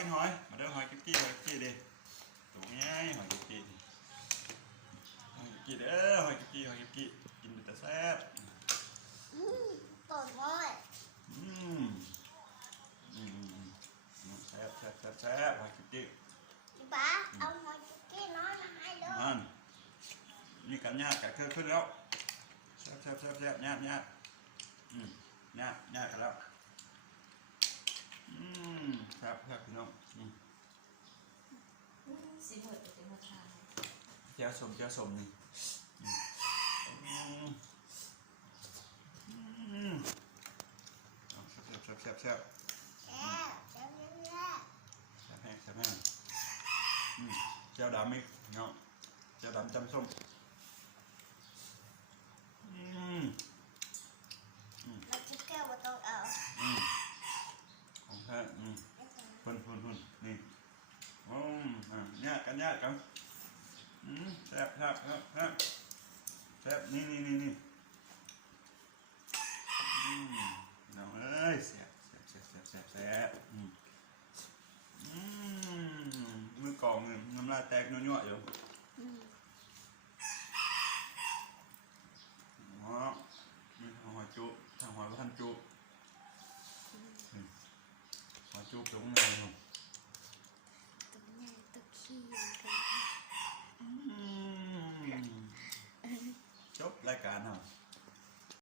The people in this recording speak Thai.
กินหอยมาเด้อหอยกิ๊กกี้หอยกิ๊กกี้ดิตัวง่ายหอยกิ๊กกี้หอยกิ๊กกี้เด้อหอยกิ๊กกี้หอยกิ๊กกี้กินเป็นแต่แซ่บต้นน้อยอืมอืมแซ่บแซ่บแซ่บแซ่บหอยกิ๊กกี้ป้าเอาหอยกี้น้อยมาให้เลยนั่นนี่กันญาติกันขึ้นแล้วแซ่บแซ่บแซ่บแซ่บญาติญาติญาติญาติกันแล้วแซ่บแซ่บพี่น้องสีหมดจะเป็นมาทานเจ้าสมนี่แซ่บแซ่บแซ่บแซ่บแซ่บแห้งแซ่บแห้งเจ้าดำอีกเนาะเจ้าดำจำส้มเราจะแก้วต้องเอาของแท้พุ่นนี่ญาติกันแซ่บแซ่บแซ่บแซ่บแซ่บนี่น้องเอ้ยแซ่บมือกองน้ำลายแตกยั่วๆอยู่มีหอยจุทางหอยพันจุหอยจุตรงไหน